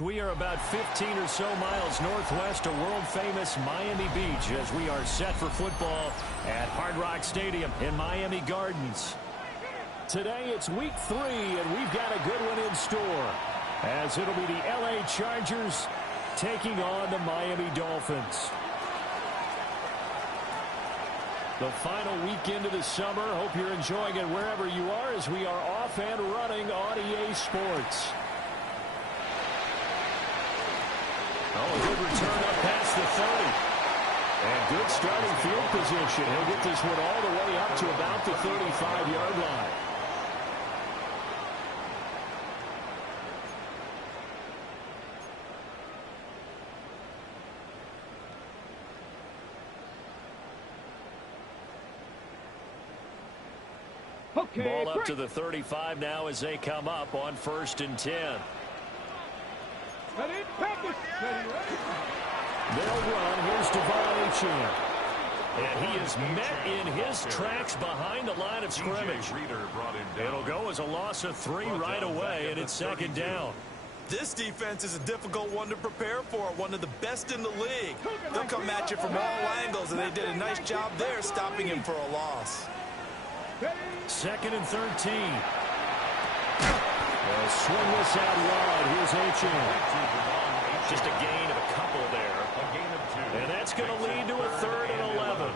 We are about 15 or so miles northwest of world-famous Miami Beach as we are set for football at Hard Rock Stadium in Miami Gardens. Today it's week 3, and we've got a good one in store, as it'll be the LA Chargers taking on the Miami Dolphins. The final weekend of the summer. Hope you're enjoying it wherever you are as we are off and running on EA Sports. Oh, a good return up past the 30. And good starting field position. He'll get this one all the way up to about the 35-yard line. Ball up to the 35 now as they come up on 1st and 10. They'll run. Here's Devon Achane. And he is met in his tracks behind the line of scrimmage. It'll go as a loss of 3 right away, and it's 2nd down. This defense is a difficult one to prepare for, one of the best in the league. They'll come at you from all angles, and they did a nice job there stopping him for a loss. 2nd and 13. A swing this out wide. Here's Achane. Just a gain of a couple there. And that's going to lead to a 3rd and 11.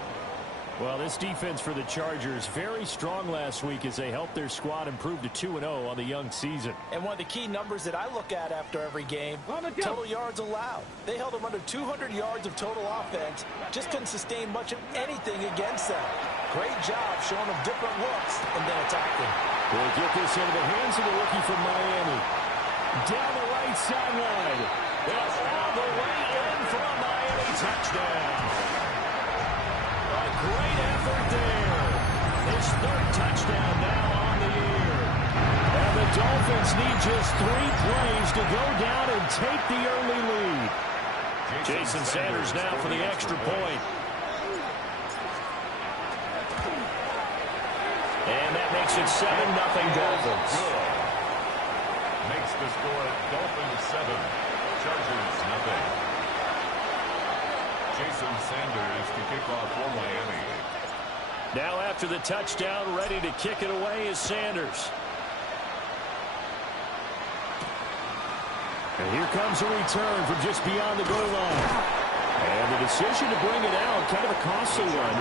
Well, this defense for the Chargers, very strong last week as they helped their squad improve to 2-0 on the young season. And one of the key numbers that I look at after every game, total yards allowed. They held them under 200 yards of total offense, just couldn't sustain much of anything against them. Great job showing them different looks and then attacking. We'll get this into the hands of the rookie from Miami. Down the right sideline. That's all the way in for a Miami touchdown. A great effort there. His 3rd touchdown now on the year. And the Dolphins need just 3 plays to go down and take the early lead. Jason Sanders now for the extra point. And that makes it 7-0 Dolphins. Makes the score Dolphins 7, Chargers 0. Jason Sanders to kick off for Miami. Now after the touchdown, ready to kick it away is Sanders. And here comes a return from just beyond the goal line. And the decision to bring it out, kind of a costly one,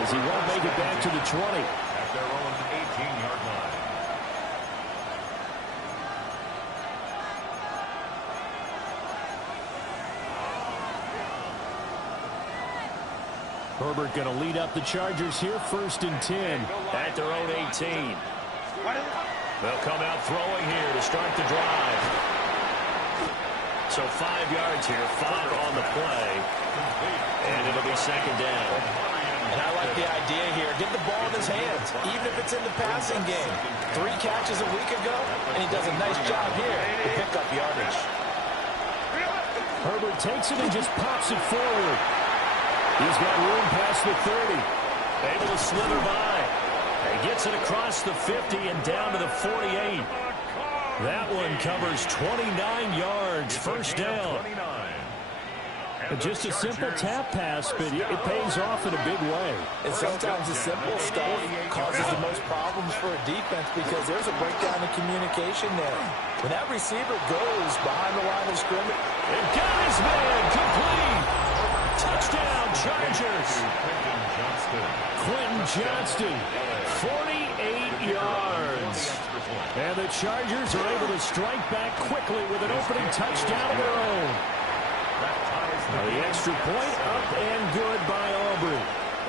as he won't make it back to the 20. At their own 18-yard line. Herbert going to lead up the Chargers here, 1st and 10 at their own 18. They'll come out throwing here to start the drive. So 5 yards here, 5 on the play, and it'll be 2nd down. And I like the idea here. Get the ball in his hands, even if it's in the passing game. 3 catches a week ago, and he does a nice job here to pick up yardage. Herbert takes it and just pops it forward. He's got room past the 30. Able to slither by. He gets it across the 50 and down to the 48. That one covers 29 yards, 1st down. Just a simple tap pass, but it pays off in a big way. And sometimes the simple stuff causes the most problems for a defense because there's a breakdown in communication there. When that receiver goes behind the line of scrimmage. And got his man complete. Touchdown, Chargers. Quentin Johnston, 48 yards. And the Chargers are able to strike back quickly with an opening touchdown of their own. The extra point up and good by Aubrey.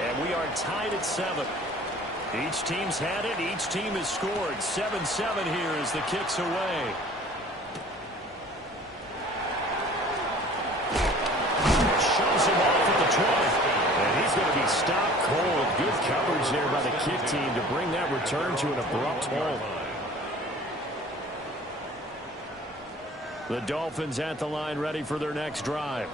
And we are tied at 7. Each team's had it. Each team has scored. 7-7 here as the kick's away. Shoves him off at the 20. And he's going to be stopped cold. Good coverage there by the kick team to bring that return to an abrupt halt. The Dolphins at the line ready for their next drive.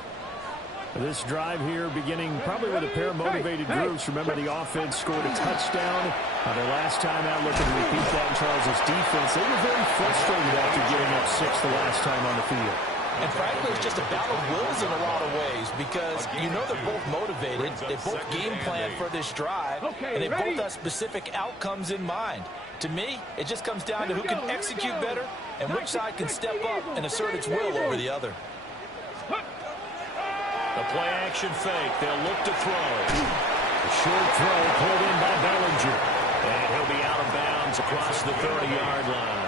This drive here beginning probably with a pair of motivated groups. Remember, the offense scored a touchdown. Their last time out, looking to repeat that in Charles' defense. They were very frustrated after giving up 6 the last time on the field. And frankly, it's just a battle of wills in a lot of ways because you know they're both motivated. They both game plan for this drive, and they both have specific outcomes in mind. To me, it just comes down to who can execute better and which side can step up and assert its will over the other. The play action fake. They'll look to throw. A short throw pulled in by Bellinger. And he'll be out of bounds across the 30-yard line.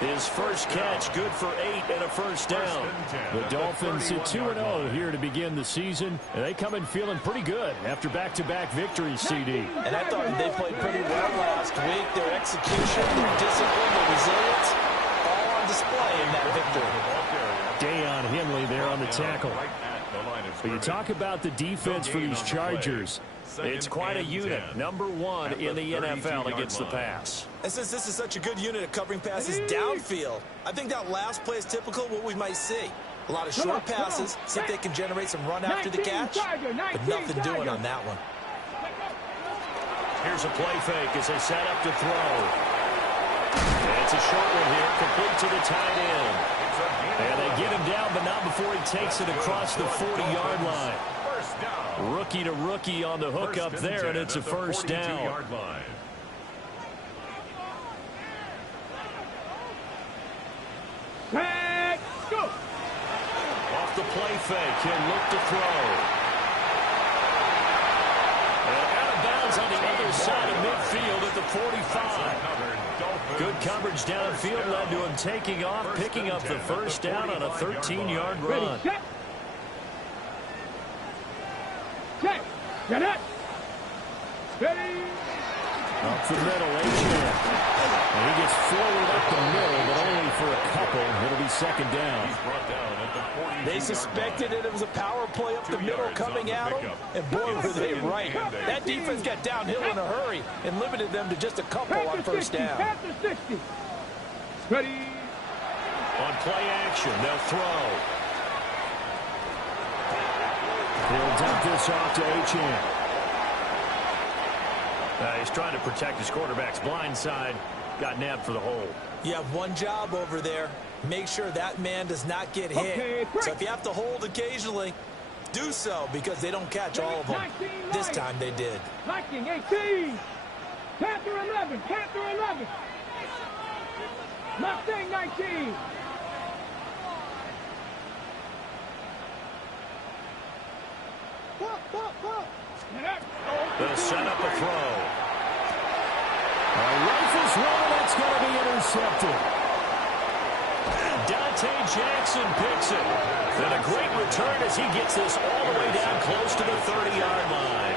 His first catch, good for 8 and a first down. The Dolphins sit 2-0 here to begin the season, and they come in feeling pretty good after back-to-back victories, CD. And I thought they played pretty well last week. Their execution, their discipline, their resilience, all on display in that victory. Deion Henley there on the tackle. But you talk about the defense for these Chargers. It's quite a unit. Number 1 in the NFL against the pass. And since this is such a good unit at covering passes downfield, I think that last play is typical of what we might see. A lot of short passes, see if they can generate some run after the catch, but nothing doing on that one. Here's a play fake as they set up to throw. And it's a short one here, complete to the tight end. And they get him down, but not before he takes it across the 40-yard line. Rookie to rookie on the hook up there, and it's a first down. Go. Off the play fake, he'll look to throw. And out of bounds on the other side of midfield at the 45. Good coverage downfield led to him taking off, picking up the first down on a 13-yard run. Check. Get it. Ready. Up the middle, H.M. And he gets forward up the middle, but only for a couple. It'll be second down. They suspected it was a power play up the middle coming at them, and boy, were they right. That defense got downhill in a hurry and limited them to just a couple on first down. Past the 60. Ready. On play action, they'll throw. He'll dump this off to H.M. He's trying to protect his quarterback's blind side. Got nabbed for the hole. You have one job over there. Make sure that man does not get hit. So if you have to hold occasionally, do so because they don't catch all of them. This time they did. Viking 18. Panther 11. Panther 11. Mustang 19. They'll set up a throw. Rifles one, that's going to be intercepted. Dante Jackson picks it. And a great return as he gets this all the way down close to the 30-yard line.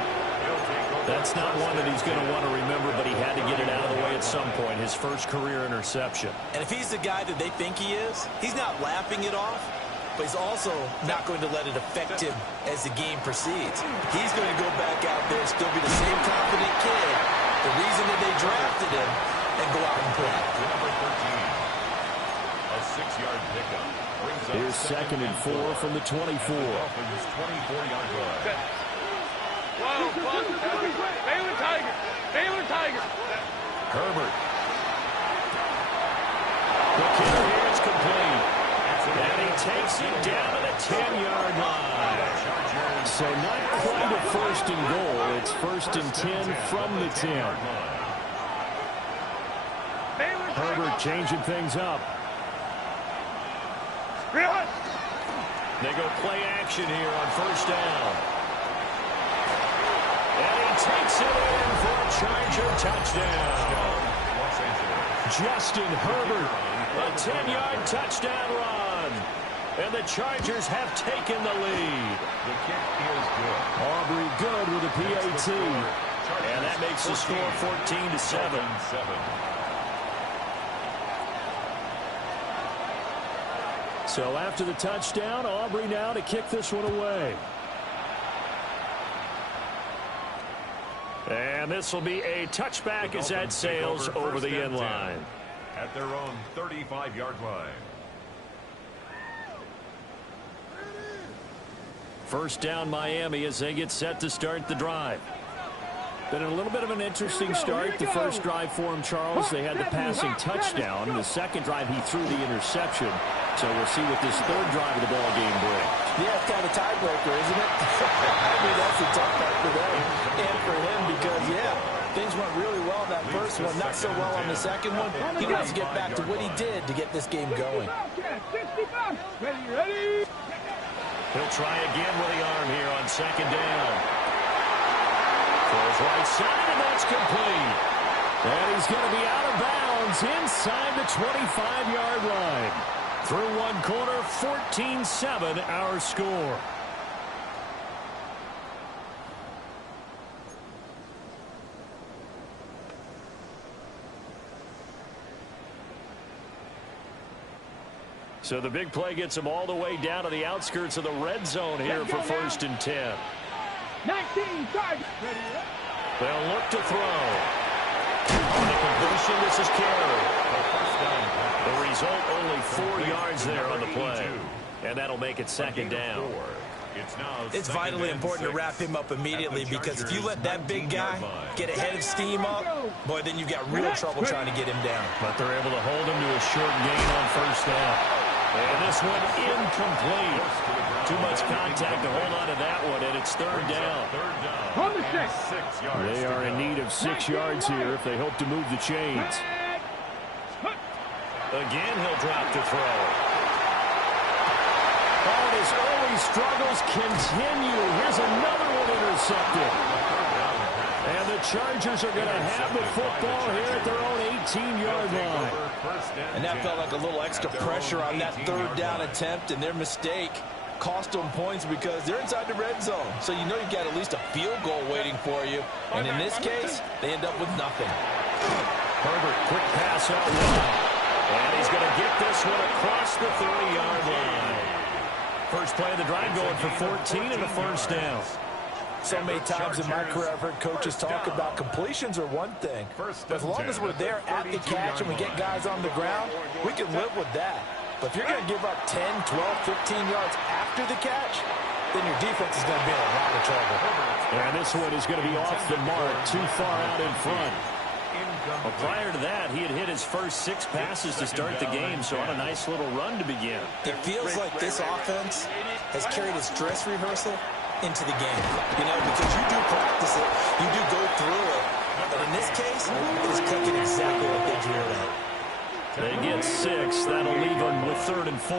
That's not one that he's going to want to remember, but he had to get it out of the way at some point, his first career interception. And if he's the guy that they think he is, he's not laughing it off, but he's also not going to let it affect him as the game proceeds. He's going to go back out there and still be the same confident kid, the reason that they drafted him, and go out and play. Number 13, a 6-yard pickup. Here's 2nd and 4 from the 24. Dolphins 24-yard run. Baylor Tiger. Baylor Tiger. Herbert. The kick here is complete. And he takes it down to the 10-yard line. So not quite a first and goal. It's 1st and 10 from the 10. Herbert changing things up. They go play action here on first down. And he takes it in for a Charger touchdown. Justin Herbert, a 10-yard touchdown run. And the Chargers have taken the lead. The kick is good. Aubrey good with a PAT. And that makes the score 14-7. So after the touchdown, Aubrey now to kick this one away. And this will be a touchback as that sails over the end line. At their own 35-yard line. First down Miami as they get set to start the drive. Been a little bit of an interesting start. The first drive for him, Charles, they had the passing touchdown. The second drive, he threw the interception. So we'll see what this third drive of the ball game brings. Yeah, it's kind of a tiebreaker, isn't it? I mean, that's the tough part for them and for him because, yeah, things went really well in that first one, not so well on the second one. He wants to get back to what he did to get this game going. He'll try again with the arm here on second down. Throws right side, and that's complete. And he's going to be out of bounds inside the 25-yard line. Through one quarter, 14-7 our score. So the big play gets him all the way down to the outskirts of the red zone here for 1st and 10. 19, target. They'll look to throw. On the completion, this is carry. The result, only 4 yards there on the play. And that'll make it second down. It's vitally important to wrap him up immediately because if you let that big guy get a head of steam up, boy, then you've got real trouble trying to get him down. But they're able to hold him to a short gain on 1st down. And this one incomplete. Too much contact to hold on to that one, and it's 3rd down. On the 6. They are in need of 6 yards here if they hope to move the chains. Again, he'll drop to throw. Oh, and his early struggles continue. Here's another one intercepted. And the Chargers are going to have the football here at their own 18-yard line. And that felt like a little extra pressure on that 3rd down attempt, and their mistake cost them points because they're inside the red zone. So you know you've got at least a field goal waiting for you. And in this case, they end up with nothing. Herbert, quick pass out wide. And he's going to get this one across the 30-yard line. First play of the drive going for 14 and a 1st down. So many times in my career I've heard coaches talk about completions are one thing. But as long as we're there at the catch and we get guys on the ground, we can live with that. But if you're going to give up 10, 12, 15 yards after the catch, then your defense is going to be in a lot of trouble. And this one is going to be off the mark, too far out in front. Well, prior to that, he had hit his first 6 passes to start the game, so on a nice little run to begin. It feels like this offense has carried its dress rehearsal into the game. You know, because you do practice it, you do go through it, but in this case, it is cooking exactly like they drilled at. They get 6. That'll leave them with 3rd and 4.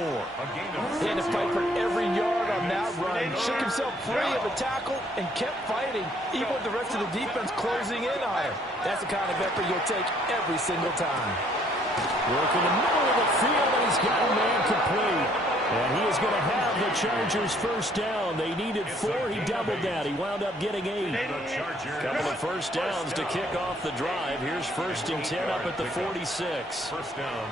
He had to fight for every yard on that run. Shook himself free of a tackle and kept fighting, even with the rest of the defense closing in on him. That's the kind of effort you'll take every single time. Work in the middle of the field, and he's got a man complete. And he is going to have the Chargers 1st down. They needed 4. He doubled that. He wound up getting 8. Couple of 1st downs to kick off the drive. Here's 1st and 10 up at the 46. First down.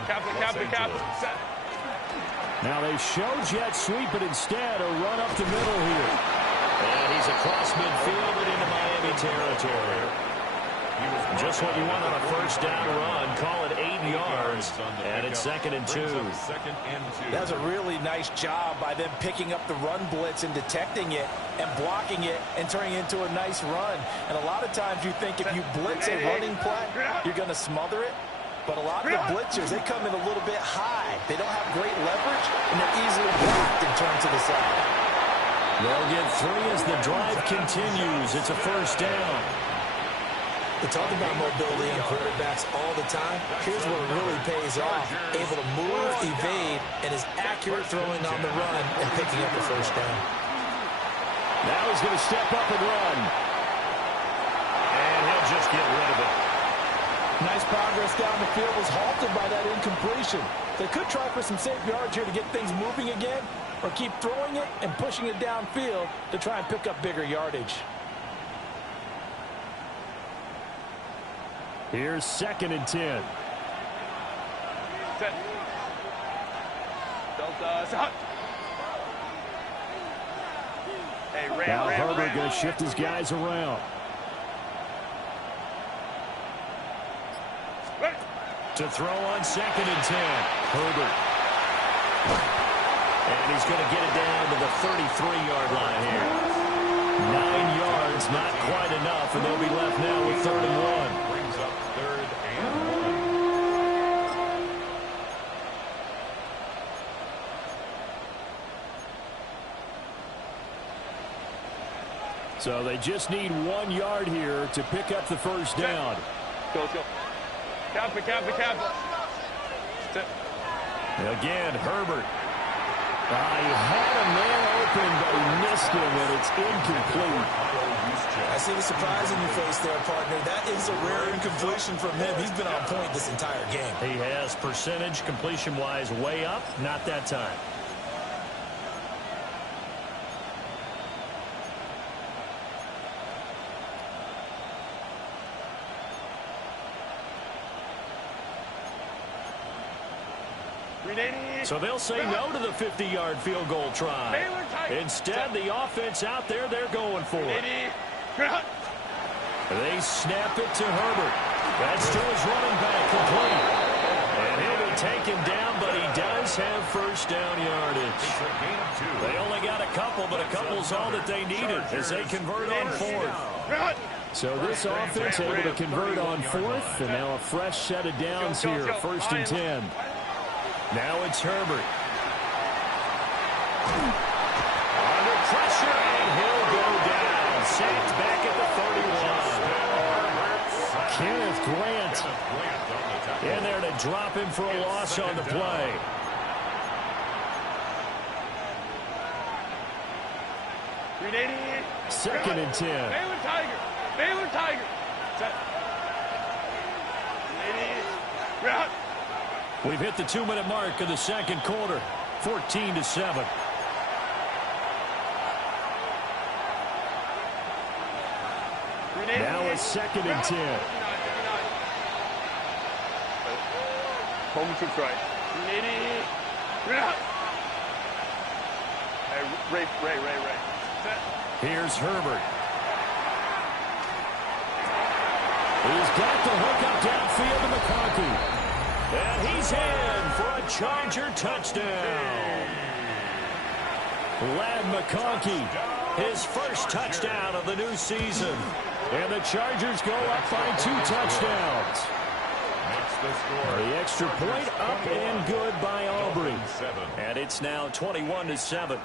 Now they show jet sweep, but instead a run up the middle here. And he's across midfield and into Miami territory. Just what you want on a 1st down run. Call it 8 yards. And it's 2nd and 2. That was a really nice job by them picking up the run blitz and detecting it and blocking it and turning it into a nice run. And a lot of times you think if you blitz a running play, you're going to smother it. But a lot of the blitzers, they come in a little bit high. They don't have great leverage, and they're easily blocked and turned to the side. They'll get 3 as the drive continues. It's a 1st down. We talk about mobility on quarterbacks all the time. Here's where it really pays off. Able to move, evade, and is accurate throwing on the run and picking up the 1st down. Now he's going to step up and run. And he'll just get rid of it. Nice progress down the field was halted by that incompletion. They could try for some safe yards here to get things moving again, or keep throwing it and pushing it downfield to try and pick up bigger yardage. Here's 2nd and 10. Now Herbert going to shift his guys around. To throw on 2nd and 10. Herbert. And he's going to get it down to the 33-yard line here. 9 yards, not quite enough, and they'll be left now with 3rd and 1. Brings up 3rd and 1. So they just need 1 yard here to pick up the first down. Go, let's go. Cap it, cap it, cap it. Again, Herbert. He had a man open, but he missed him, and it's incomplete. I see the surprise in your face there, partner. That is a rare incompletion from him. He's been on point this entire game. He has percentage completion-wise way up, not that time. So they'll say no to the 50-yard field goal try. Instead, the offense out there, they're going for it. They snap it to Herbert. That's to his running back, complete. And he'll be taken down, but he does have first down yardage. They only got a couple, but a couple's all that they needed as they convert on 4th. So this offense able to convert on 4th, and now a fresh set of downs here, 1st and 10. Now it's Herbert. Under pressure, and he'll go down. Sacked back at the 31. Kenneth Grant in there to drop him for a loss on the play. Second and 10. Baylor Tiger. Baylor Tiger. Set. We've hit the 2-minute mark of the second quarter. 14-7. Now it's 2nd and 10. Home troops right. Ray. Set. Here's Herbert. He's got the hook up downfield to McConkey. And he's in for a Charger touchdown. Lad McConkey, his first touchdown of the new season. And the Chargers go up by 2 touchdowns. The extra point up and good by Aubrey. And it's now 21-7.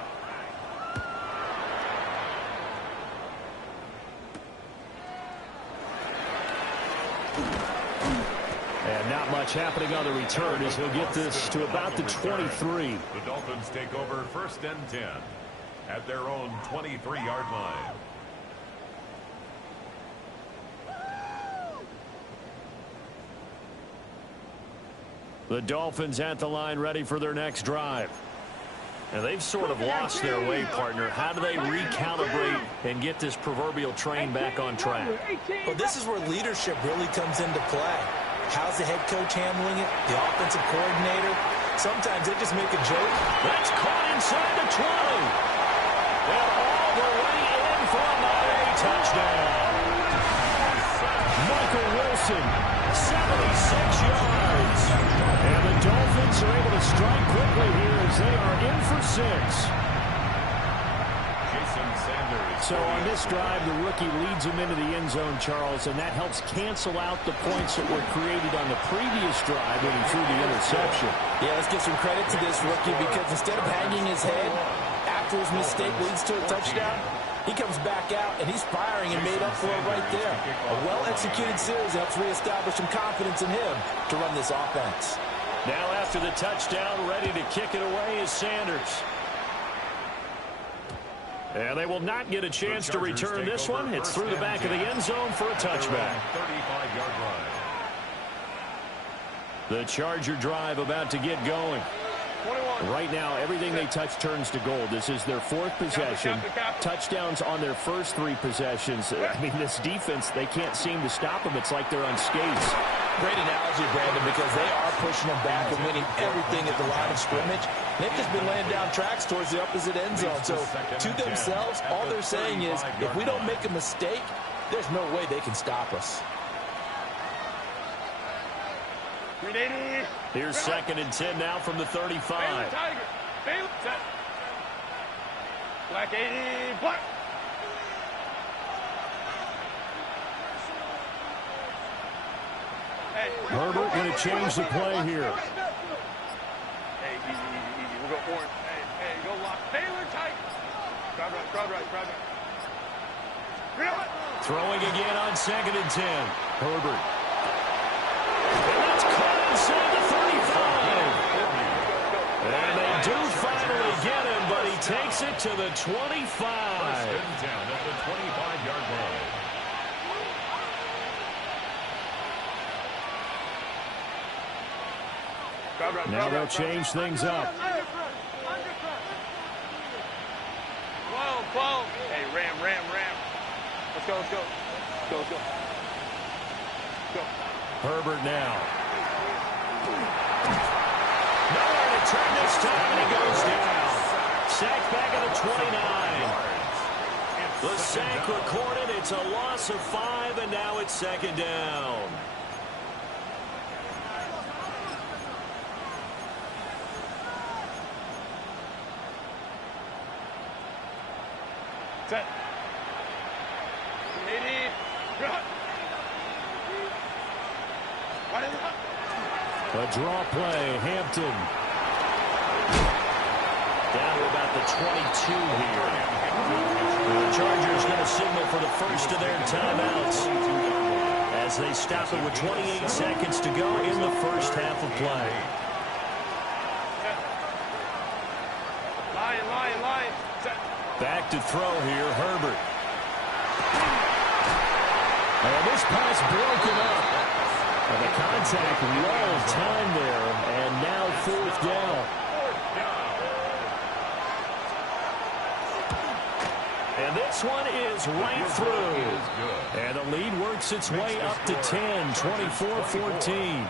And not much happening on the return as he'll get this to about the 23. The Dolphins take over 1st and 10 at their own 23-yard line. The Dolphins at the line ready for their next drive. And they've sort of lost their way, partner. How do they recalibrate and get this proverbial train back on track? Well, this is where leadership really comes into play. How's the head coach handling it? The offensive coordinator? Sometimes they just make a joke. That's caught inside the 20. And all the way in for a Miami touchdown. Michael Wilson, 76 yards. And the Dolphins are able to strike quickly here as they are in for 6. So on this drive, the rookie leads him into the end zone, Charles, and that helps cancel out the points that were created on the previous drive when he threw the interception. Yeah, let's give some credit to this rookie because instead of hanging his head after his mistake leads to a touchdown, he comes back out and he's firing and made up for it right there. A well-executed series helps reestablish some confidence in him to run this offense. Now after the touchdown, ready to kick it away is Sanders. And they will not get a chance to return this one. It's through the back of the end zone for a touchback. 35-yard line. The Charger drive about to get going. Right now, everything they touch turns to gold. This is their 4th possession. Touchdowns on their first 3 possessions. I mean, this defense, they can't seem to stop them. It's like they're on skates. Great analogy, Brandon, because they are pushing them back and winning everything at the line of scrimmage. They've just been laying down tracks towards the opposite end zone. So to themselves, all they're saying is, if we don't make a mistake, there's no way they can stop us. Here's 2nd and 10 now from the 35. Black 80, black. Herbert going to change the play here. Hey, easy. We'll go orange. Hey, go lock. Taylor tight. Crowd right. Throwing again on 2nd and 10. Herbert. And that's caught inside the 35. And they do finally get him, but he takes it to the 25. First and 10 at the 25-yard line. Now they'll change things up. 12. Hey, ram. Let's go. Herbert now. Nowhere to turn this time, and he goes down. Sacked back at the 29. The sack recorded. It's a loss of 5, and now it's 2nd down. Set. A draw play, Hampton. Down to about the 22 here. The Chargers going to signal for the first of their timeouts as they stop it with 28 seconds to go in the first half of play. Line. Set. Back to throw here, Herbert. And this pass broken up. And the contact well timed there, and now 4th down. And this one is right through. And the lead works its way up to 10, 24-14.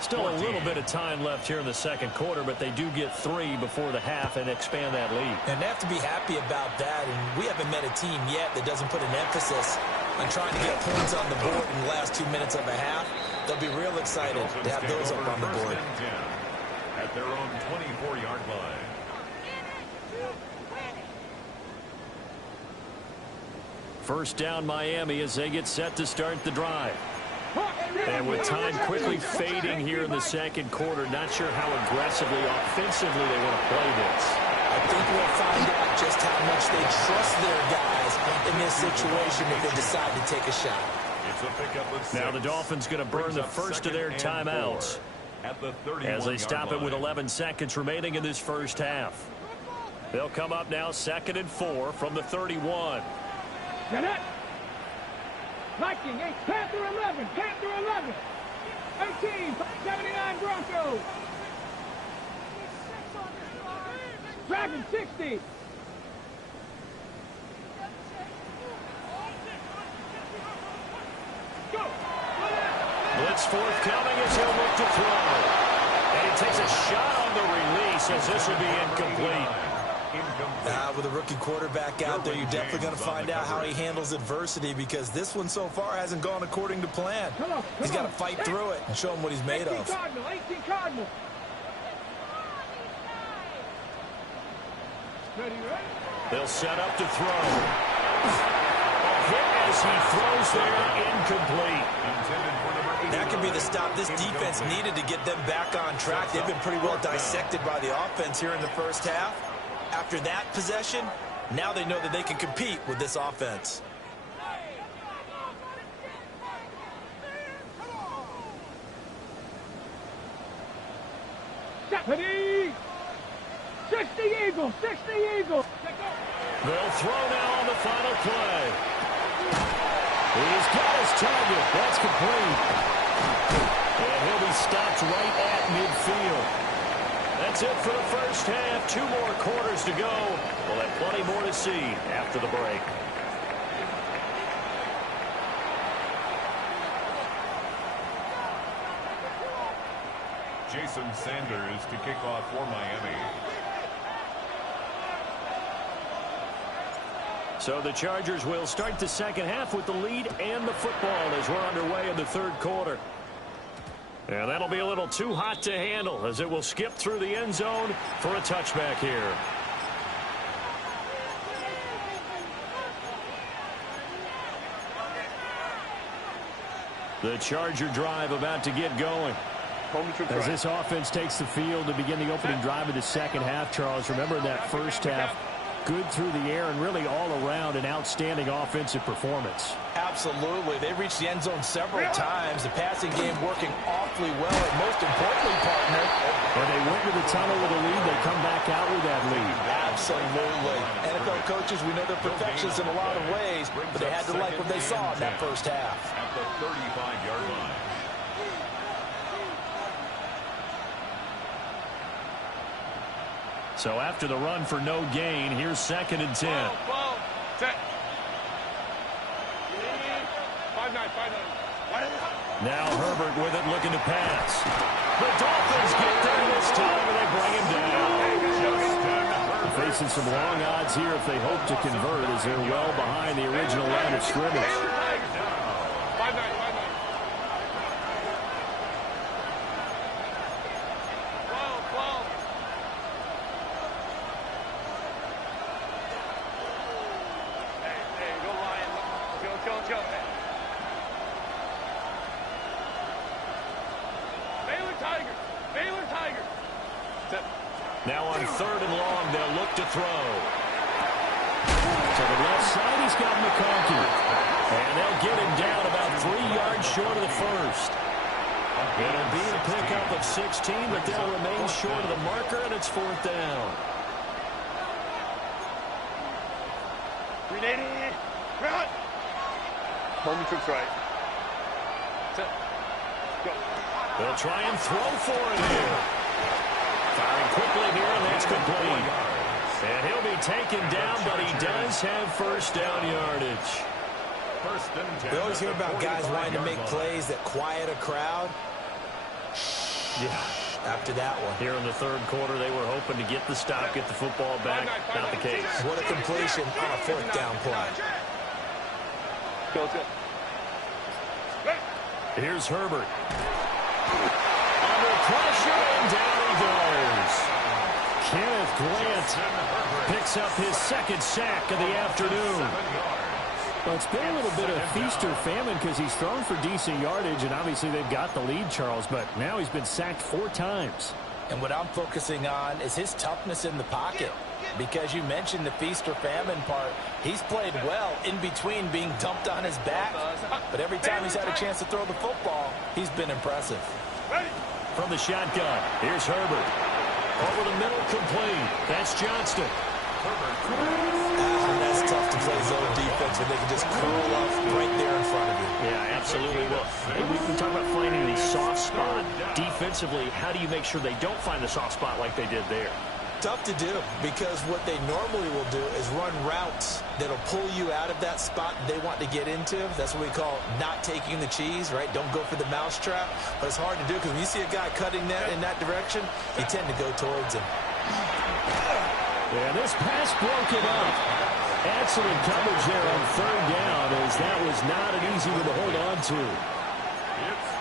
Still a little bit of time left here in the second quarter, but they do get 3 before the half and expand that lead. And they have to be happy about that, and we haven't met a team yet that doesn't put an emphasis on trying to get points on the board in the last 2 minutes of a half. They'll be real excited to have those up on the board. At their own 24-yard line. First down Miami as they get set to start the drive. And with time quickly fading here in the second quarter, not sure how aggressively, offensively they want to play this. I think we'll find out just how much they trust their guys in this situation if they decide to take a shot. Now the Dolphins going to burn the first of their timeouts as they stop it with 11 seconds remaining in this first half. They'll come up now 2nd and 4 from the 31. Get it. Viking 8, Panther 11, 18, 79 Broncos. Dragon 60. Blitz forthcoming as he'll look to throw. And he takes a shot on the release as this will be incomplete. With a rookie quarterback out there, you're definitely going to find out how he handles adversity, because this one so far hasn't gone according to plan. He's got to fight through it and show him what he's made of. 18 Cardinal. They'll set up to throw. A hit as he throws there, incomplete. That could be the stop this defense needed to get them back on track. They've been pretty well dissected by the offense here in the first half. After that possession, now they know that they can compete with this offense. Stephanie! 60 Eagles, 60 Eagles. They'll throw now on the final play. He's got his target. That's complete. And he'll be stopped right at midfield. That's it for the first half. 2 more quarters to go. We'll have plenty more to see after the break. Jason Sanders to kick off for Miami. So the Chargers will start the second half with the lead and the football as we're underway in the third quarter. And that'll be a little too hot to handle as it will skip through the end zone for a touchback here. The Charger drive about to get going. As this offense takes the field to begin the opening drive of the second half, Charles, remember in that first half, good through the air and really all around an outstanding offensive performance. Absolutely. They reached the end zone several times. The passing game working awfully well. And most importantly, partner, when they went to the tunnel with a lead, they come back out with that lead. Absolutely. NFL coaches, we know they're perfectionists in a lot of ways, but they had to like what they saw in that first half. At the 35-yard line. So after the run for no gain, here's 2nd and 10. Ball. Set. 5-9. Now Herbert with it, looking to pass. The Dolphins get there this time, and they bring him down. Facing some long odds here if they hope to convert, as they're well behind the original line of scrimmage. 5-9. Baylor Tiger. Now on 3rd and long, they'll look to throw. To the left side, he's got McConkey. And they'll get him down about 3 yards short of the first. It'll be a pickup of 16, but they'll remain short of the marker, and it's 4th down. 380. Run. Home trips right. Set. Go. They'll try and throw for it here. Firing quickly here, and that's complete. And he'll be taken down, but he does have 1st down yardage. We always hear about guys wanting to make plays that quiet a crowd. Yeah. After that one. Here in the 3rd quarter, they were hoping to get the stop, get the football back. Not the case. What a completion on a 4th down play. Go. Here's Herbert. Under pressure, and down he goes. Kenneth Grant picks up his 2nd sack of the afternoon. Well, it's been a little bit of feast or famine because he's thrown for decent yardage, and obviously they've got the lead, Charles, but now he's been sacked 4 times. And what I'm focusing on is his toughness in the pocket. Because you mentioned the feast or famine part, he's played well in between being dumped on his back. But every time he's had a chance to throw the football, he's been impressive. From the shotgun, here's Herbert. Over the middle, complete. That's Johnston. That's tough to play zone defense when they can just curl up right there in front of you. Yeah, absolutely. Well, we talk about finding the soft spot defensively. How do you make sure they don't find the soft spot like they did there? Tough to do, because what they normally will do is run routes that'll pull you out of that spot they want to get into. That's what we call not taking the cheese, right? Don't go for the mousetrap. But it's hard to do because when you see a guy cutting that in that direction, you tend to go towards him. Yeah, this pass broken up. Excellent coverage there on 3rd down, as that was not an easy one to hold on to.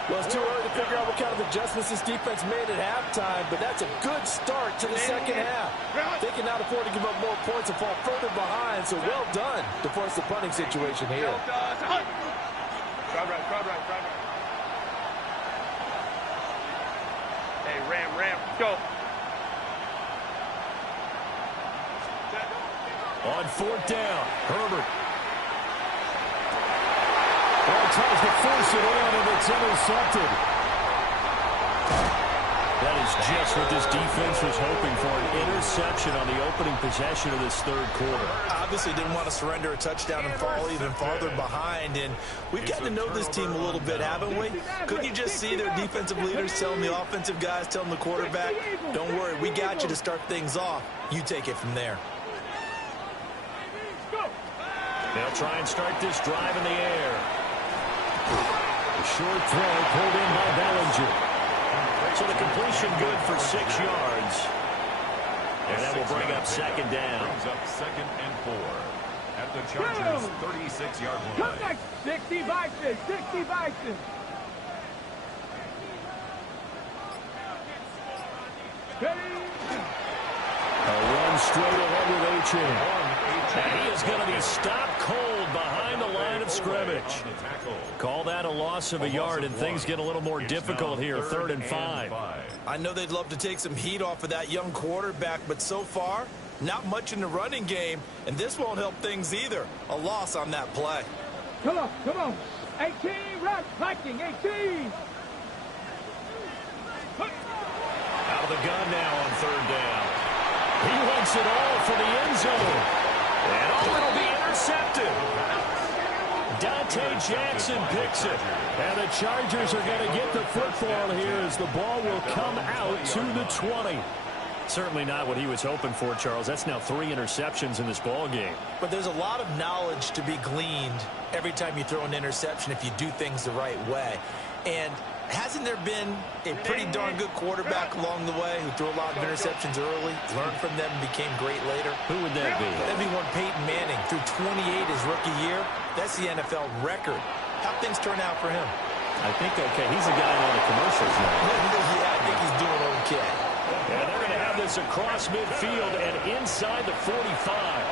Well, it's too early to figure out what kind of adjustments this defense made at halftime, but that's a good start to the second half. They can now afford to give up more points and fall further behind, so well done to force the punting situation here. Drive right. Hey, Ram, go. On 4th down, Herbert. Tries to force it in, and it's intercepted. That is just what this defense was hoping for, an interception on the opening possession of this 3rd quarter. Obviously didn't want to surrender a touchdown and fall even farther behind, and we've gotten to know this team a little bit, haven't we? Couldn't you just see their defensive leaders telling the offensive guys, telling the quarterback, don't worry, we got you to start things off. You take it from there. They'll try and start this drive in the air. A short throw pulled in by Bellinger. So the completion good for 6 yards. And that will bring up 2nd down. Brings up 2nd and 4 at the Chargers' 36-yard line. Come back, 60 Bison. A run straight ahead with H.A. And he is going to be stopped cold behind the line of scrimmage. Call that a loss of a yard, and things get a little more difficult here. 3rd and 5. I know they'd love to take some heat off of that young quarterback, but so far, not much in the running game, and this won't help things either. A loss on that play. Come on, come on. 18, run, fighting, 18. Out of the gun now on 3rd down. He wants it all for the end zone. And it'll be intercepted. Dante Jackson picks it. And the Chargers are going to get the football here as the ball will come out to the 20. Certainly not what he was hoping for, Charles. That's now 3 interceptions in this ball game. But there's a lot of knowledge to be gleaned every time you throw an interception if you do things the right way. And hasn't there been a pretty darn good quarterback along the way who threw a lot of interceptions early, learned from them, and became great later? Who would that be? That'd be one Peyton Manning. Threw 28 his rookie year. That's the NFL record. How'd things turn out for him? I think okay. He's a guy on the commercials now. Yeah, I think he's doing okay. And they're going to have this across midfield and inside the 45.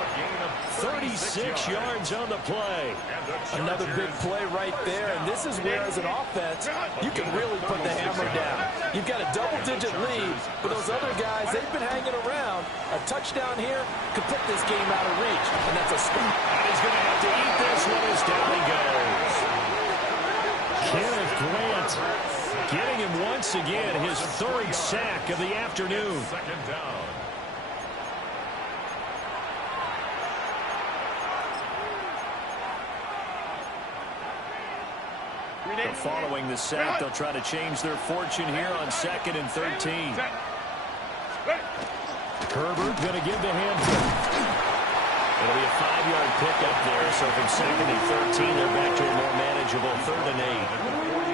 36 yards on the play. Another big play right there, and this is where, as an offense, you can really put the hammer down. You've got a double-digit lead, but those other guys, they've been hanging around. A touchdown here could put this game out of reach, and that's a scoop. And he's going to have to eat this one as down he goes. Kenneth Grant getting him once again, his 3rd sack of the afternoon. 2nd down. Following the sack, they'll try to change their fortune here on 2nd and 13. Herbert going to give to Hampton. It'll be a 5-yard pickup there, so from 2nd and 13, they're back to a more manageable 3rd and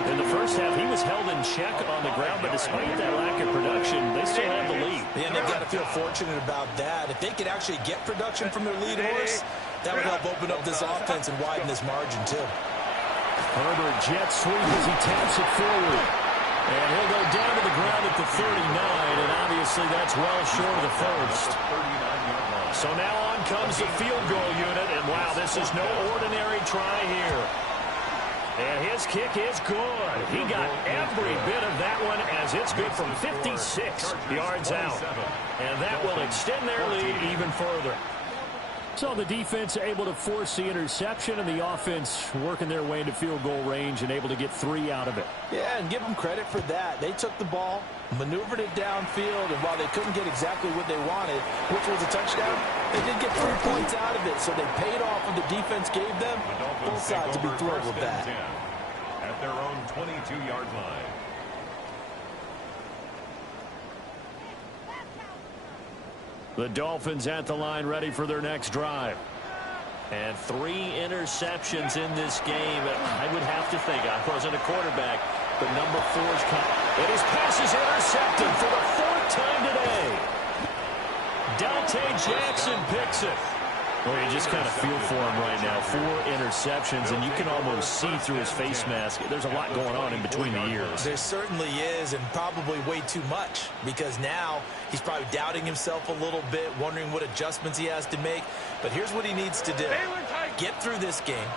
8. In the first half, he was held in check on the ground, but despite that lack of production, they still have the lead. Yeah, and they've got to feel fortunate about that. If they could actually get production from their lead horse, that would help open up this offense and widen this margin, too. Herbert jet sweep as he taps it forward. And he'll go down to the ground at the 39, and obviously that's well short of the first. So now on comes the field goal unit, and wow, this is no ordinary try here. And his kick is good. He got every bit of that one as it's good from 56 yards out. And that will extend their lead even further. So the defense able to force the interception, and the offense working their way into field goal range and able to get 3 out of it. Yeah, and give them credit for that. They took the ball, maneuvered it downfield, and while they couldn't get exactly what they wanted, which was a touchdown, they did get 3 points out of it, so they paid off what the defense gave them. Both sides will be thrilled with that. At their own 22-yard line. The Dolphins at the line ready for their next drive. And 3 interceptions in this game. I would have to think, I wasn't a quarterback, but number 4's coming. And his pass is intercepted for the 4th time today. Dante Jackson picks it. Well, you just kind of feel for him right now. 4 interceptions, and you can almost see through his face mask. There's a lot going on in between the ears. There certainly is, and probably way too much, because now he's probably doubting himself a little bit, wondering what adjustments he has to make. But here's what he needs to do. Get through this game.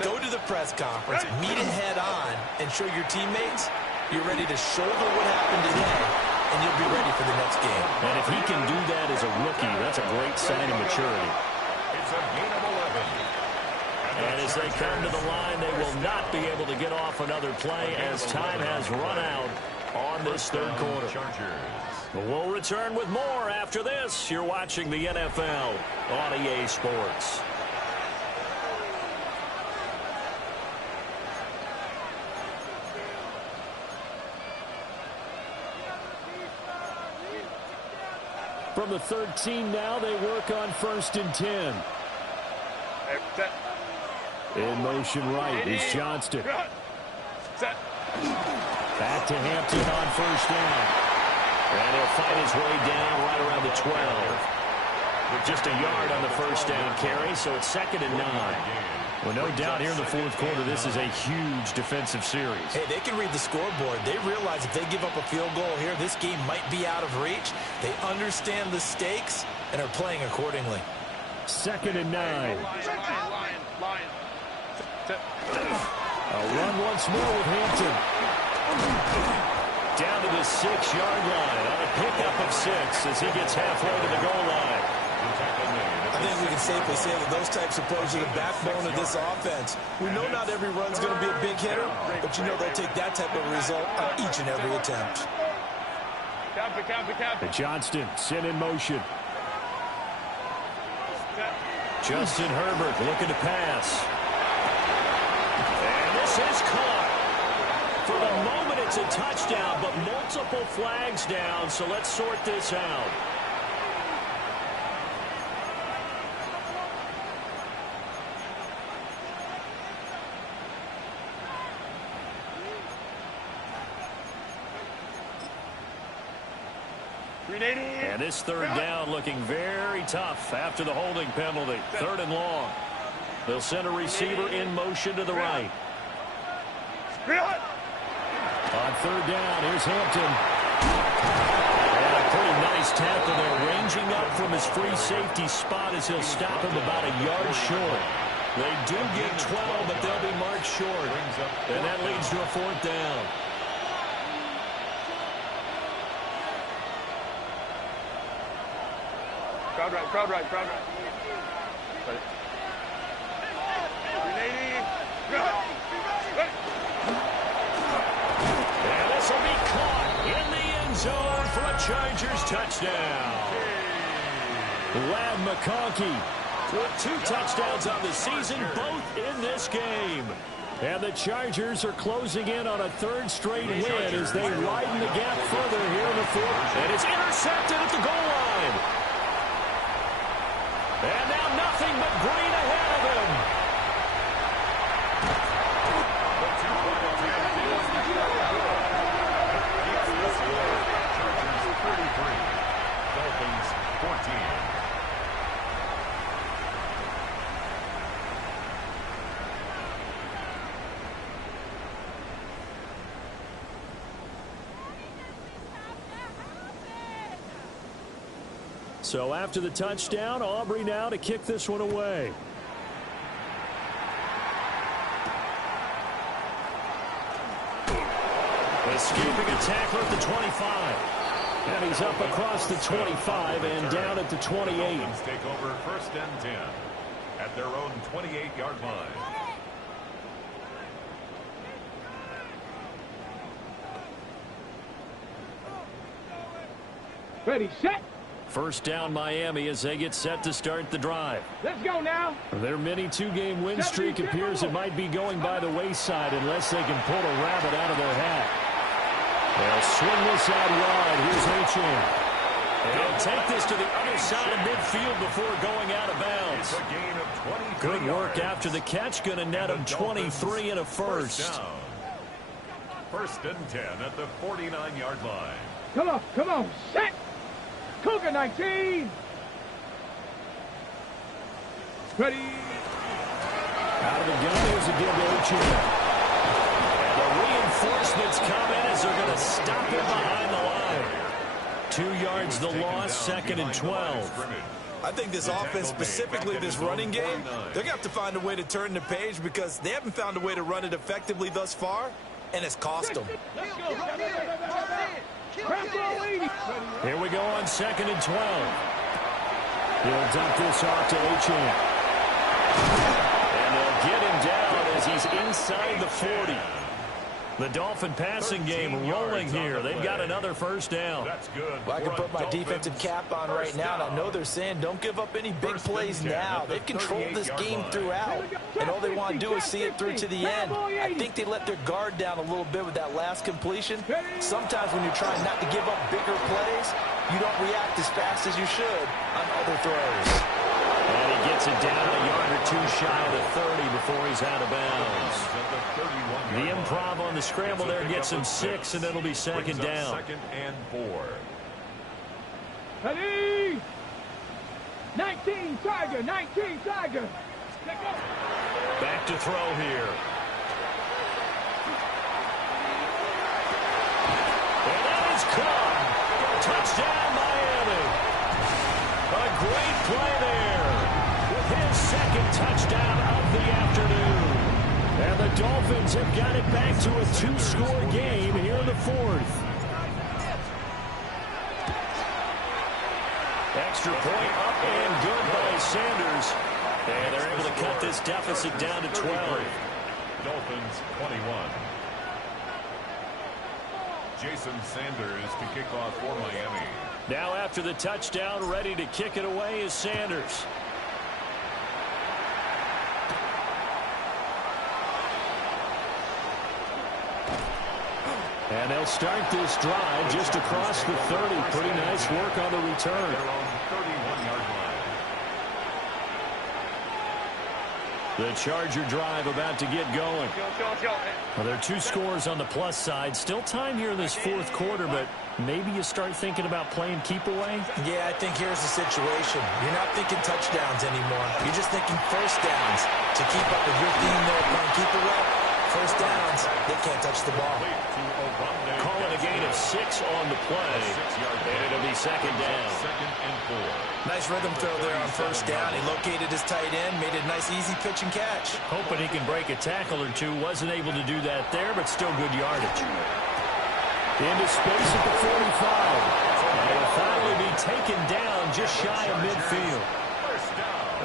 Go to the press conference, meet it head on, and show your teammates you're ready to shoulder what happened today, and you'll be ready for the next game. And if he can do that as a rookie, that's a great sign of maturity. It's a gain of 11. And as they come to the line, they will not be able to get off another play as time has run out on this 3rd quarter. We'll return with more after this. You're watching the NFL on EA Sports. From the 13 now, they work on 1st and 10. In motion right is Johnston. Back to Hampton on 1st down. And he'll fight his way down right around the 12. With just a yard on the 1st down carry, so it's 2nd and 9. Well, no doubt here in the 4th quarter, this is a huge defensive series. Hey, they can read the scoreboard. They realize if they give up a field goal here, this game might be out of reach. They understand the stakes and are playing accordingly. 2nd and 9. Lion. A run once more with Hampton. Down to the 6-yard line on a pickup of 6 as he gets halfway to the goal line. I think we can safely say that those types of plays are the backbone of this offense. We know not every run's going to be a big hitter, but you know they'll take that type of result on each and every attempt. And Johnston sent in motion. Justin Herbert looking to pass. And this is caught. For the moment, it's a touchdown, but multiple flags down, so let's sort this out. And this 3rd down looking very tough after the holding penalty. 3rd and long. They'll send a receiver in motion to the right. On 3rd down, here's Hampton. And a pretty nice tackle there, ranging up from his free safety spot as he'll stop him about a yard short. They do get 12, but they'll be marked short. And that leads to a 4th down. Crowd right. And this will be caught in the end zone for a Chargers touchdown. Ladd McConkey with 2 touchdowns on the season, both in this game. And the Chargers are closing in on a 3rd straight win as they widen the gap further here in the 4th. And it's intercepted at the goal line. And now nothing but green ahead of him. Chargers 33, Dolphins 14. So after the touchdown, Aubrey now to kick this one away. Escaping a tackler at the 25. And he's up across the 25 and down at the 28. Dolphins take over 1st and 10 at their own 28-yard line. Ready, set. 1st down Miami as they get set to start the drive. Let's go now. Their mini 2-game win streak appears it might be going by the wayside unless they can pull a rabbit out of their hat. They'll swing this out wide. Here's Achane. They'll take this to the other side of midfield before going out of bounds. It's a gain of 23 Good work yards. after the catch. Going to net them 23 and a first. Down. 1st and 10 at the 49-yard line. Come on, set. Cougar 19. Ready. Out of the gun, here's a give to Achane. And the reinforcements come in as they're going to stop him behind the line. 2 yards the loss, 2nd and 12. I think this offense, specifically this running game, they're going to have to find a way to turn the page because they haven't found a way to run it effectively thus far, and it's cost them. Let's go. Here we go on 2nd and 12. He'll dump this off to Achane. And they'll get him down as he's inside the 40. The Dolphin passing game rolling here. They've got another 1st down. That's good. Well, I can put my defensive cap on right now, and I know they're saying don't give up any big plays now. They've controlled this game throughout, and all they want to do is see it through to the end. I think they let their guard down a little bit with that last completion. Sometimes when you're trying not to give up bigger plays, you don't react as fast as you should on other throws. And he gets it down a yard or 2 shy of the 30 before he's out of bounds. The improv on the scramble there gets him 6, and it'll be 2nd down. 2nd and 4. Ready. 19 Tiger. Back to throw here. And that is caught. Touchdown, Miami. A great play there. of the afternoon. And the Dolphins have got it back to a 2-score game here in the fourth. Extra point up and good by Sanders. And they're able to cut this deficit down to 12. Dolphins 21. Jason Sanders to kick off for Miami. Now after the touchdown, ready to kick it away is Sanders. And they'll start this drive just across the 30. Pretty nice work on the return. Their own 31-yard line. The Charger drive about to get going. Let's go. Well, there are 2 scores on the plus side. Still time here in this fourth quarter, but maybe you start thinking about playing keep away. Yeah, I think here's the situation. You're not thinking touchdowns anymore. You're just thinking first downs. To keep up with your theme there, playing keep away, first downs, they can't touch the ball. Calling a gain of 6 on the play, and it'll be second down. Second and 4. Nice rhythm throw there on first down. He located his tight end, made it a nice, easy pitch and catch. Hoping he can break a tackle or two. Wasn't able to do that there, but still good yardage. Into space at the 45. And will finally be taken down just shy of midfield.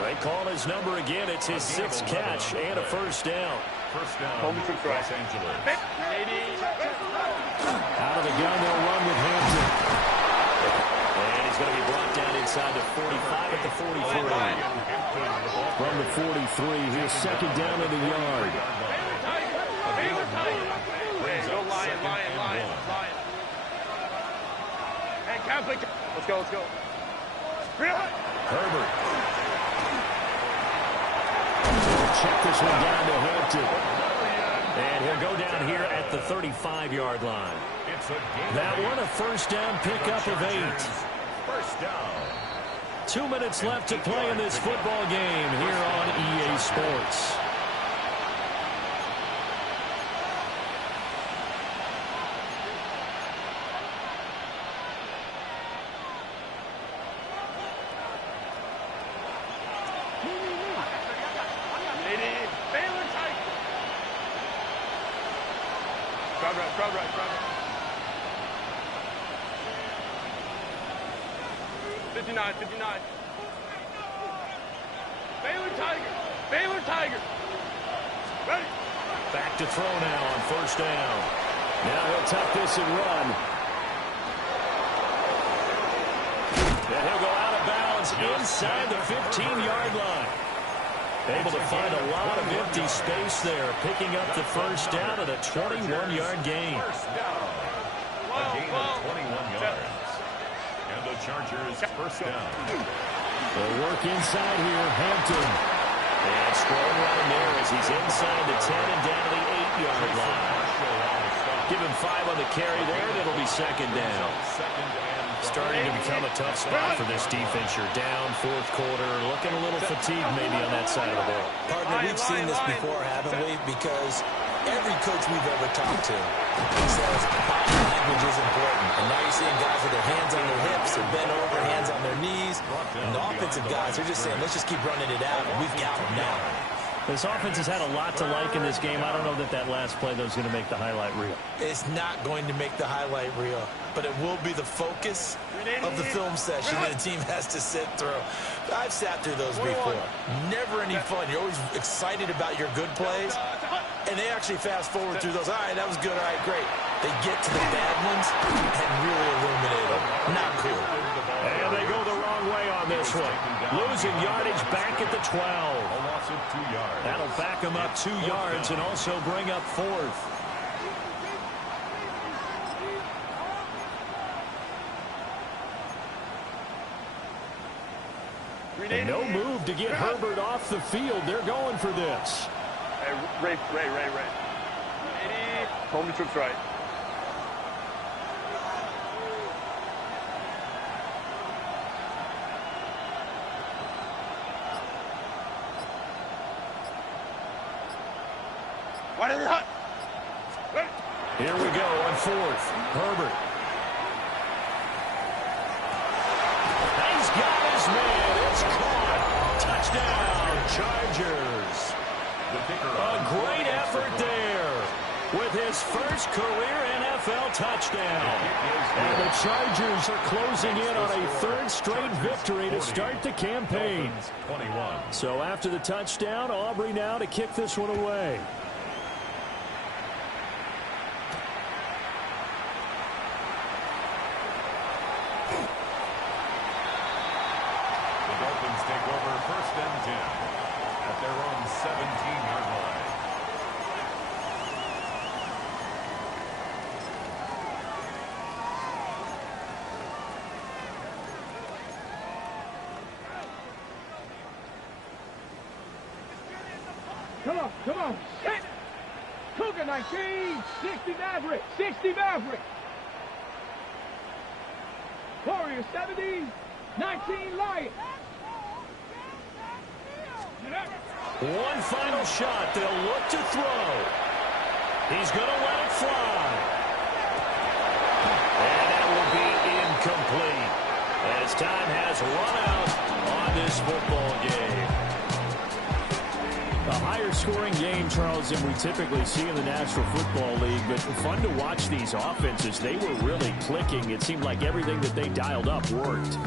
They call his number again. It's his 6th catch and a first down. First down, Home to Los Angeles. Out of the gun, they'll run with Hampton. And he's going to be brought down inside the 45 at the 43. From the 43, here's second down in the yard. Go Lion. Hey, Catholic. Let's go. Herbert. Check this one down to Hampton. And he'll go down here at the 35-yard line. That one a first down pickup of 8. First down. 2 minutes left to play in this football game here on EA Sports. Drive right. 59. Baylor Tiger. Ready. Back to throw now on first down. Now he'll tuck this and run. And he'll go out of bounds inside the 15-yard line. Able to find a lot of empty space there, picking up the first down at a 21-yard gain. First down. A gain of 21 yards. And the Chargers first down. They'll work inside here, Hampton. And strong run there as he's inside the 10 and down to the 8-yard line. Give him 5 on the carry there, and it'll be second down. Starting to become a tough spot for this defense. You're down fourth quarter, looking a little fatigued maybe on that side of the ball. Partner, we've seen this before, haven't we? Because every coach we've ever talked to says body language is important. And now you're seeing guys with their hands on their hips, they're bent over, hands on their knees. And the offensive guys are just saying, let's just keep running it out, and we've got them now. This offense has had a lot to like in this game. I don't know that last play, though, is going to make the highlight reel. It's not going to make the highlight reel, but it will be the focus of the film session that the team has to sit through. I've sat through those before. Never any fun. You're always excited about your good plays, and they actually fast forward through those. All right, that was good. All right, great. They get to the bad ones and really illuminate them. Not cool. And they go the wrong way on this one. Losing yardage back at the 12. A loss of 2 yards. That'll back them up 2 yards and also bring up fourth. And no move to get Herbert off the field. They're going for this. Hey, Ray. Home to trips right. Why did it hot? Here we go on fourth. Herbert. He's got his man. It's caught. Touchdown, Chargers. The kicker. A great effort there with his first career NFL touchdown. And the Chargers are closing in on a third straight victory to start the campaign. 21. So after the touchdown, Aubrey now to kick this one away. The Dolphins take over 1st and 10 at their own 17-yard line. Come on. Set. Cougar 19. 60 Maverick. 60 Maverick. Warrior 70. 19 Lion. One final shot. They'll look to throw. He's going to let it fly. And that will be incomplete as time has run out on this football game. A higher scoring game, Charles, than we typically see in the National Football League, but fun to watch these offenses. They were really clicking. It seemed like everything that they dialed up worked.